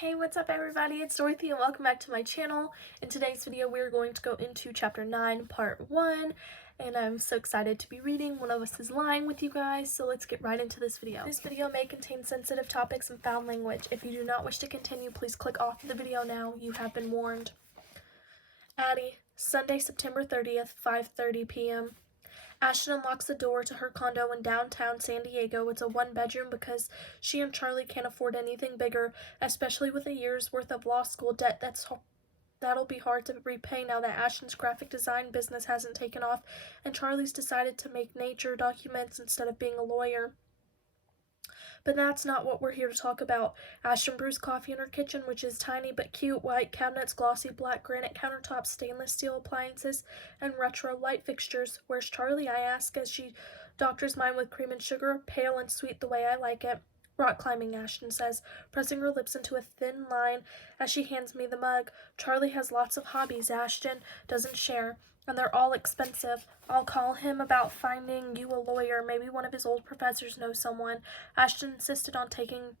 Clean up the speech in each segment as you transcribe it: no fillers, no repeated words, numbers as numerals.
Hey, what's up everybody? It's Dorothy and welcome back to my channel. In today's video, we're going to go into chapter 9, part 1, and I'm so excited to be reading One of Us is Lying with you guys, so let's get right into this video. This video may contain sensitive topics and foul language. If you do not wish to continue, please click off the video now. You have been warned. Addie, Sunday, September 30th, 5:30 p.m. Ashton unlocks the door to her condo in downtown San Diego. It's a one-bedroom because she and Charlie can't afford anything bigger, especially with a year's worth of law school debt that'll be hard to repay now that Ashton's graphic design business hasn't taken off and Charlie's decided to make nature documents instead of being a lawyer. But that's not what we're here to talk about. Ashton brews coffee in her kitchen, which is tiny but cute. White cabinets, glossy black granite countertops, stainless steel appliances, and retro light fixtures. Where's Charlie, I ask, as she doctors mine with cream and sugar, pale and sweet the way I like it. Rock climbing, Ashton says, pressing her lips into a thin line as she hands me the mug. Charlie has lots of hobbies Ashton doesn't share, and they're all expensive. I'll call him about finding you a lawyer. Maybe one of his old professors knows someone. Ashton insisted on taking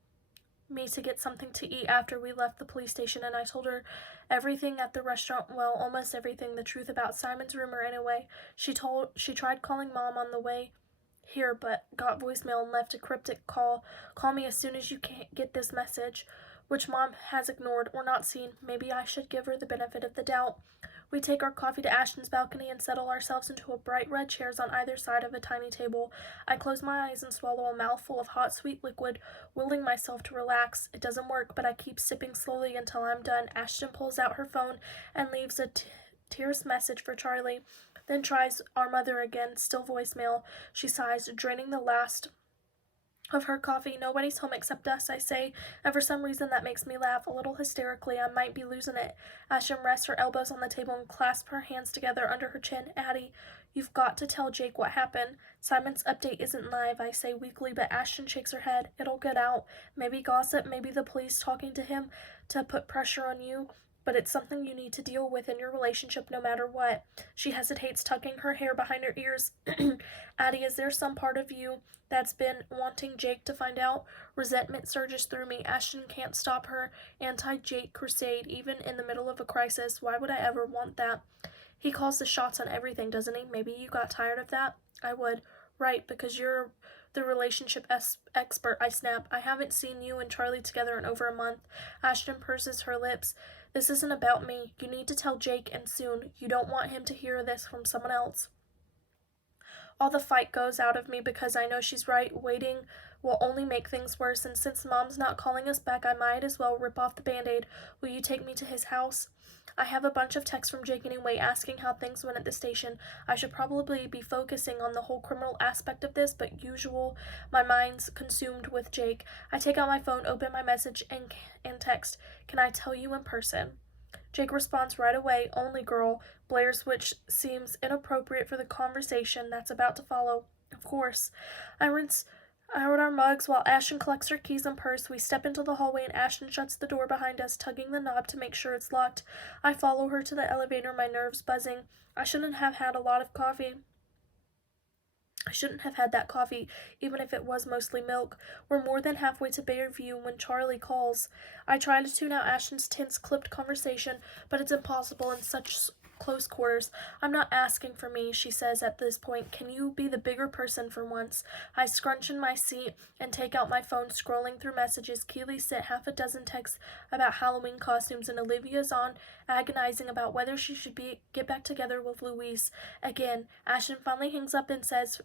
me to get something to eat after we left the police station, and I told her everything at the restaurant, well, almost everything, the truth about Simon's rumor anyway. She tried calling Mom on the way here, but got voicemail and left a cryptic call me as soon as you can get this message, which Mom has ignored or not seen. Maybe I should give her the benefit of the doubt. We take our coffee to Ashton's balcony and settle ourselves into a bright red chairs on either side of a tiny table. I close my eyes and swallow a mouthful of hot sweet liquid, willing myself to relax. It doesn't work, but I keep sipping slowly until I'm done. Ashton pulls out her phone and leaves a tears message for Charlie, then tries our mother again, still voicemail. She sighs, draining the last of her coffee. Nobody's home except us, I say, and for some reason that makes me laugh, a little hysterically. I might be losing it. Ashton rests her elbows on the table and clasps her hands together under her chin. Addie, you've got to tell Jake what happened. Simon's update isn't live, I say weakly, but Ashton shakes her head. It'll get out. Maybe gossip, maybe the police talking to him to put pressure on you, but it's something you need to deal with in your relationship no matter what. She hesitates, tucking her hair behind her ears. Addie, is there some part of you that's been wanting Jake to find out? Resentment surges through me. Ashton can't stop her anti-Jake crusade, even in the middle of a crisis. Why would I ever want that? He calls the shots on everything, doesn't he? Maybe you got tired of that? I would. Right, because you're the relationship expert, I snap. I haven't seen you and Charlie together in over a month. Ashton purses her lips. This isn't about me. You need to tell Jake, and soon. You don't want him to hear this from someone else. All the fight goes out of me because I know she's right. Waiting will only make things worse, and since Mom's not calling us back, I might as well rip off the Band-Aid. Will you take me to his house? I have a bunch of texts from Jake anyway, asking how things went at the station. I should probably be focusing on the whole criminal aspect of this, but my mind's consumed with Jake. I take out my phone, open my message, and text, "Can I tell you in person?" Jake responds right away, "Only girl," blares, which seems inappropriate for the conversation that's about to follow. Of course. I rinse out our mugs while Ashton collects her keys and purse. We step into the hallway and Ashton shuts the door behind us, tugging the knob to make sure it's locked. I follow her to the elevator, my nerves buzzing. I shouldn't have had that coffee, even if it was mostly milk. We're more than halfway to Bayview when Charlie calls. I try to tune out Ashton's tense, clipped conversation, but it's impossible in such close quarters. I'm not asking for me, she says at this point. Can you be the bigger person for once? I scrunch in my seat and take out my phone, scrolling through messages. Keely sent half a dozen texts about Halloween costumes, and Olivia's on agonizing about whether she should get back together with Luis. Again, Ashton finally hangs up and says,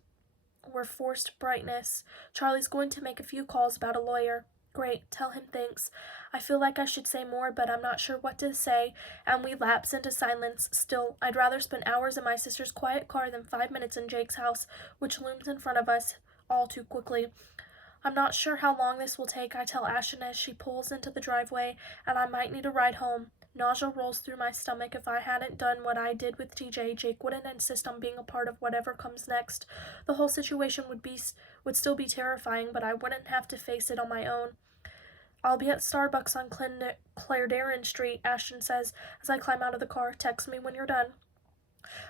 "We're forced brightness. Charlie's going to make a few calls about a lawyer." Great, tell him thanks. I feel like I should say more, but I'm not sure what to say, and we lapse into silence. Still, I'd rather spend hours in my sister's quiet car than 5 minutes in Jake's house, which looms in front of us all too quickly. I'm not sure how long this will take, I tell Ashton as she pulls into the driveway, and I might need a ride home. Nausea rolls through my stomach. If I hadn't done what I did with TJ, Jake wouldn't insist on being a part of whatever comes next. The whole situation would still be terrifying, but I wouldn't have to face it on my own. I'll be at Starbucks on Clarendon Street, Ashton says as I climb out of the car. Text me when you're done.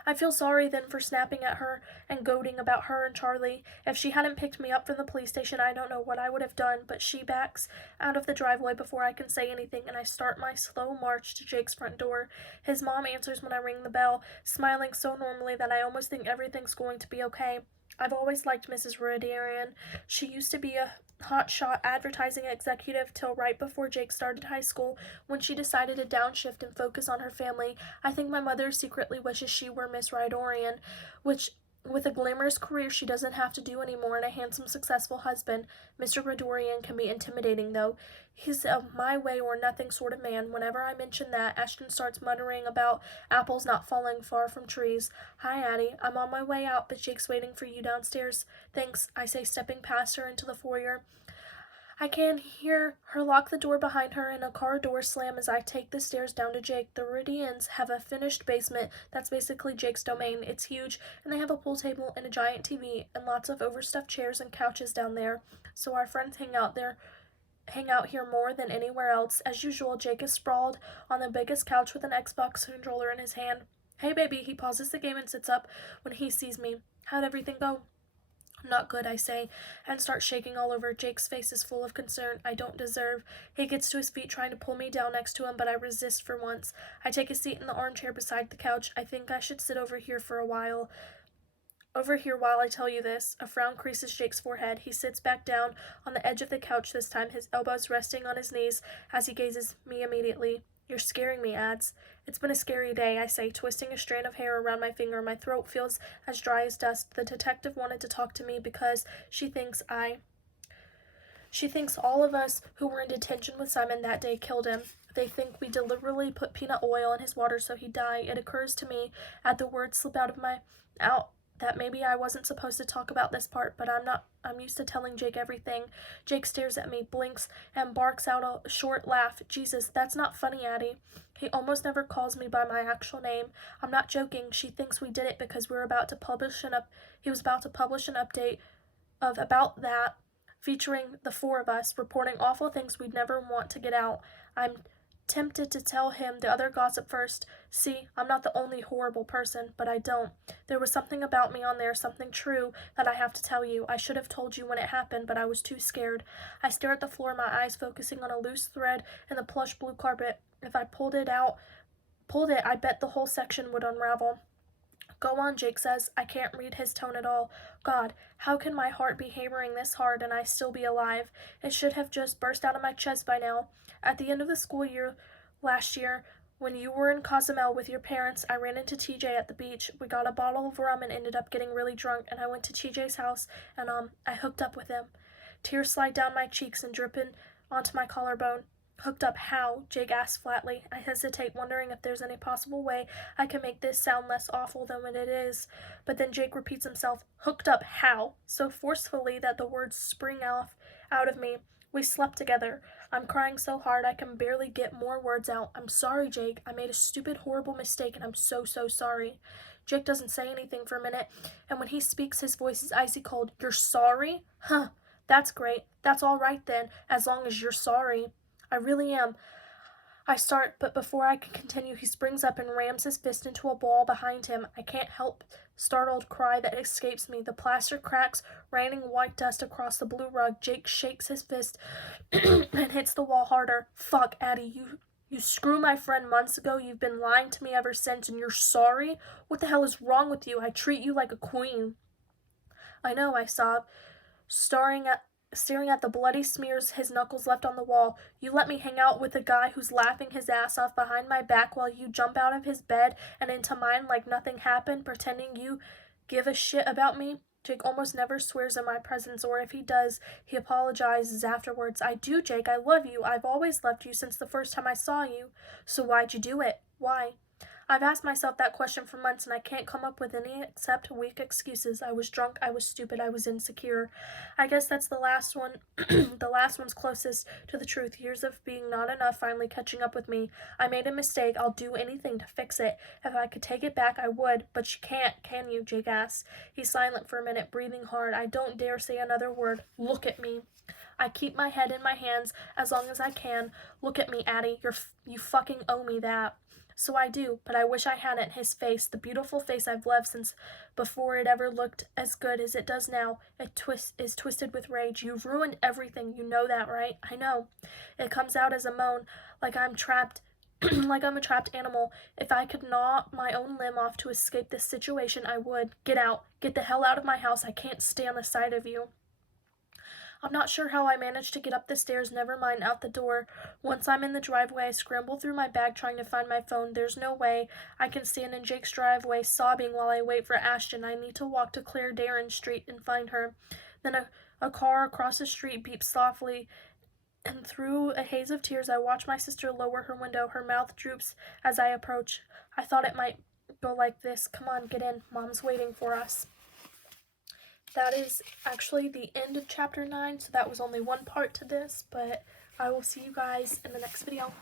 I feel sorry then for snapping at her and goading about her and Charlie. If she hadn't picked me up from the police station, I don't know what I would have done, but she backs out of the driveway before I can say anything, and I start my slow march to Jake's front door. His mom answers when I ring the bell, smiling so normally that I almost think everything's going to be okay. I've always liked Mrs. Rudiarian. She used to be a hotshot advertising executive till right before Jake started high school, when she decided to downshift and focus on her family. I think my mother secretly wishes she were Miss Rydorian, which with a glamorous career she doesn't have to do anymore, and a handsome, successful husband. Mr. Rydorian can be intimidating, though. He's a my way or nothing sort of man. Whenever I mention that, Ashton starts muttering about apples not falling far from trees. Hi, Addie. I'm on my way out, but Jake's waiting for you downstairs. Thanks, I say, stepping past her into the foyer. I can hear her lock the door behind her and a car door slam as I take the stairs down to Jake. The Ridians have a finished basement that's basically Jake's domain. It's huge, and they have a pool table and a giant TV and lots of overstuffed chairs and couches down there. So our friends hang out here more than anywhere else. As usual, Jake is sprawled on the biggest couch with an Xbox controller in his hand. Hey baby, he pauses the game and sits up when he sees me. How'd everything go? Not good, I say, and start shaking all over. Jake's face is full of concern I don't deserve. He gets to his feet, trying to pull me down next to him, but I resist for once. I take a seat in the armchair beside the couch. I think I should sit over here while I tell you this. A frown creases Jake's forehead. He sits back down on the edge of the couch this time, his elbows resting on his knees as he gazes me immediately. You're scaring me, Ads. It's been a scary day, I say, twisting a strand of hair around my finger. My throat feels as dry as dust. The detective wanted to talk to me because she thinks all of us who were in detention with Simon that day killed him. They think we deliberately put peanut oil in his water so he'd die. It occurs to me at the words slip out that maybe I wasn't supposed to talk about this part, but I'm used to telling Jake everything. Jake stares at me, blinks, and barks out a short laugh. Jesus, that's not funny, Addie. He almost never calls me by my actual name. I'm not joking. She thinks we did it because he was about to publish an update of about that, featuring the four of us, reporting awful things we'd never want to get out. I'm tempted to tell him the other gossip first. See, I'm not the only horrible person, but I don't. There was something about me on there, something true, that I have to tell you. I should have told you when it happened, but I was too scared. I stare at the floor, my eyes focusing on a loose thread in the plush blue carpet. If I pulled it, I bet the whole section would unravel. Go on, Jake says. I can't read his tone at all. God, how can my heart be hammering this hard and I still be alive? It should have just burst out of my chest by now. At the end of the school year last year, when you were in Cozumel with your parents, I ran into TJ at the beach. We got a bottle of rum and ended up getting really drunk, and I went to TJ's house and I hooked up with him. Tears slide down my cheeks and dripping onto my collarbone. Hooked up how? Jake asks flatly. I hesitate, wondering if there's any possible way I can make this sound less awful than what it is. But then Jake repeats himself, hooked up how? So forcefully that the words spring out of me. We slept together. I'm crying so hard I can barely get more words out. I'm sorry, Jake. I made a stupid, horrible mistake, and I'm so, so sorry. Jake doesn't say anything for a minute, and when he speaks, his voice is icy cold. You're sorry? Huh. That's great. That's all right then, as long as you're sorry. I really am. I start, but before I can continue, he springs up and rams his fist into a wall behind him. I can't help startled cry that escapes me. The plaster cracks, raining white dust across the blue rug. Jake shakes his fist and hits the wall harder. Fuck, Addie, you screw my friend months ago. You've been lying to me ever since, and you're sorry? What the hell is wrong with you? I treat you like a queen. I know, I sob, staring at the bloody smears his knuckles left on the wall. You let me hang out with a guy who's laughing his ass off behind my back while you jump out of his bed and into mine like nothing happened, pretending you give a shit about me? Jake almost never swears in my presence, or if he does, he apologizes afterwards. I do, Jake. I love you. I've always loved you since the first time I saw you. So why'd you do it? Why? I've asked myself that question for months, and I can't come up with any except weak excuses. I was drunk, I was stupid, I was insecure. I guess that's the last one. The last one's closest to the truth. Years of being not enough finally catching up with me. I made a mistake. I'll do anything to fix it. If I could take it back, I would. But you can't, can you? Jake asks. He's silent for a minute, breathing hard. I don't dare say another word. Look at me. I keep my head in my hands as long as I can. Look at me, Addie. You fucking owe me that. So I do, but I wish I hadn't. His face, the beautiful face I've loved since before it ever looked as good as it does now, is twisted with rage. You've ruined everything. You know that, right? I know. It comes out as a moan, like I'm trapped, like I'm a trapped animal. If I could gnaw my own limb off to escape this situation, I would. Get out. Get the hell out of my house. I can't stand the sight of you. I'm not sure how I managed to get up the stairs, never mind out the door. Once I'm in the driveway, I scramble through my bag trying to find my phone. There's no way I can stand in Jake's driveway sobbing while I wait for Ashton. I need to walk to Claire Darren Street and find her. Then a car across the street beeps softly, and through a haze of tears I watch my sister lower her window. Her mouth droops as I approach. I thought it might go like this. Come on, get in. Mom's waiting for us. That is actually the end of chapter 9, so that was only one part to this, but I will see you guys in the next video.